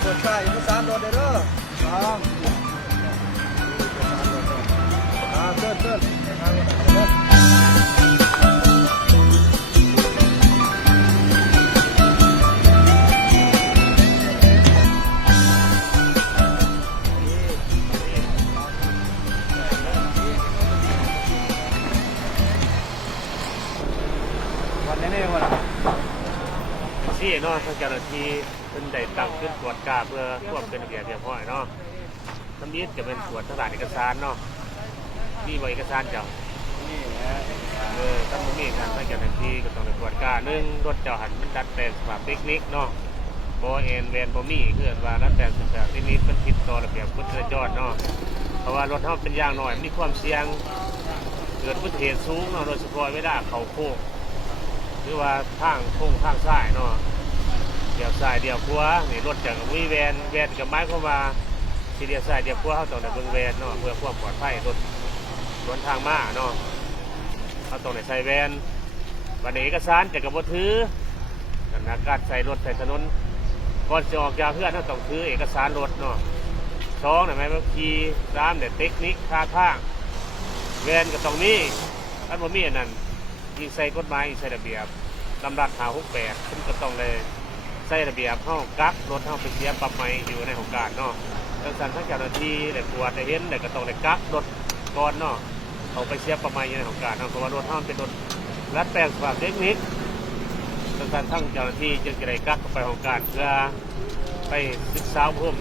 เปิดใส่เอกสารรถเด้อครับเชิญวันนี้วันที่เนาะทางเจ้าหน้าที่เป็นได้ตั้งขึ้นตรวจการเพื่อควบเป็นระเบียบเรียบร้อยเนาะทำนี้จะเป็นตรวจทางด้านเอกสารเนาะมีเอกสารเจ้าตั้งมีทางเจ้าหน้าที่ก็ต้องตรวจการหนึ่งรถเจ้าหันมันดัดแปลงสภาพเทคนิคเนาะบอเอ็นแวนบอมี่คือว่าดัดแปลงสภาพเทคนิคเป็นผิดต่อระเบียบพุทธจรเนาะเพราะว่ารถเขาเป็นยางหน่อยมีความเสี่ยงเกิดอุบัติเหตุสูงเนาะโดยเฉพาะเวลาเขาโค้งหรือว่าทางโค้งทางซ้ายเนาะเดี๋ยวซ้ายเดี๋ยวขวานี่รถจากวิแวนกับไม้เข้ามาทีเดียวซ้ายเดี๋ยวขวาเขาต้องในเบื้องแวนเนาะเพื่อความปลอดภัยรถทางม้าเนาะเขาต้องในใส่แวนวันนี้เอกสารจะกับบถือการใส่รถใส่ถนนก่อนจะออกจากเพื่อนเขาต้องถือเอกสารรถเนาะสองเนี่ยไหมบางทีสามเนี่ยเทคนิคท่าทางแวนก็ต้องมีถ้าบ่มีอันนั้นยิ่งใส่กฎหมายยิ่งใส่ระเบียบลำดับ568ซึ่งก็ต้องเลยใส่ระเบียบห้องกักรถห้องไปเสียปรับใหม่อยู่ในของการเนาะดังนั้นทั้งเจ้าหน้าที่ได้ตรวจได้เห็นได้ก็ต้องได้กักรถก่อนเนาะเอาไปเสียปรับใหม่อยู่ในของการเนาะเพราะว่ารถห้องเป็นรถรัดแปลงสภาพเทคนิคดังนั้นทั้งเจ้าหน้าที่จึงจะได้กักเข้าไปของการเพื่อไปศึกษาเพิ่ม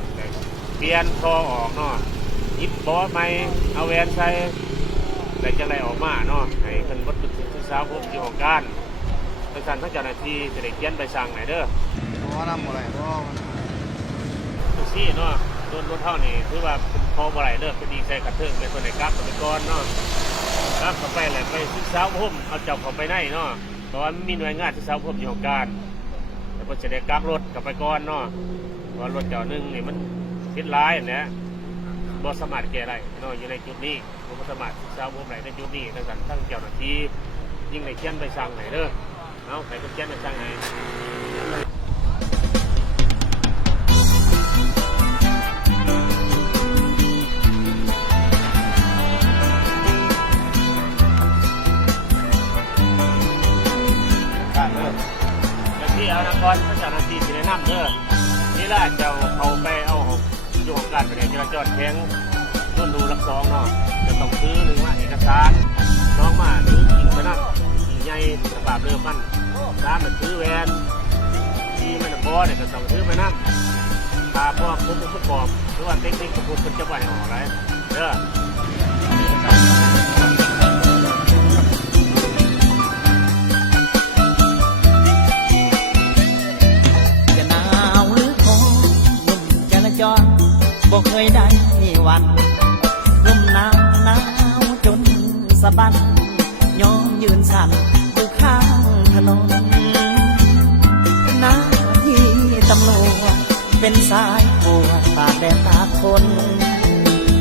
เปลี่ยนท่อออกเนาะยิบบอสใหม่เอาแวนใส่แต่จะได้ออกมาเนาะให้เป็นวัตถุศึกษาเพิ่มอยู่ของการดังนั้นทั้งเจ้าหน้าที่จะได้เขียนใบสั่งไหนเด้อน้ำอะไรก็ทุกที่เนาะรถเท่านี้ถือว่าเป็นพอบ่ไรเด้อเป็นดีใจกระเทิงเป็นตัวไหนกักตัวเป็นก้อนเนาะกักเข้าไปแหละไปศึกษาเพิ่มเอาจับเข้าไปในเนาะเพราะว่ามีหน่วยงานศึกษาเพิ่มอยู่ของการแล้วก็จะได้กักรถกลับไปก้อนเนาะเพราะรถเจ้าหนึ่งนี่มันพิษร้ายนะบ่สามารถแก้ได้เนาะอยู่ในจุดนี้บ่สามารถศึกษาเพิ่มไหนในจุดนี้ดังนั้นทั้งเจ้าหน้าที่ยิ่งในเขียนใบสั่งไหนเด้อเอาใครก็เขียนใบสั่งไหนที่เอานักบอลพระเจ้าหน้าที่ที่แนะนำเด้อนี่แหละเจ้าเขาไปเอาอยู่ของการไปเนี่ยจราจรแข็งต้นดูรักสองเนาะจะต้องซื้อหรือว่าเอกสารน้องมาซื้อกิ่งไปนั่นกิ่งใหญ่สภาพเรือมันน้ำมันซื้อแวนที่มันบอสเนี่ยก็ต้องซื้อไปนั่นพาพวกผู้ประกอบหรือว่าเทคนิคของคุณจะไหวออกไรเด้อบ่เคยได้วันลมหนาวจนสะบันยอมยืนสั่นอยู่ข้างถนนหน้าที่ตำรวจเป็นสายปวดตากแดดตากฝน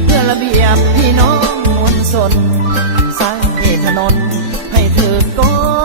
เพื่อระเบียบพี่น้องมวลชนสร้างถนนให้ถือกฎ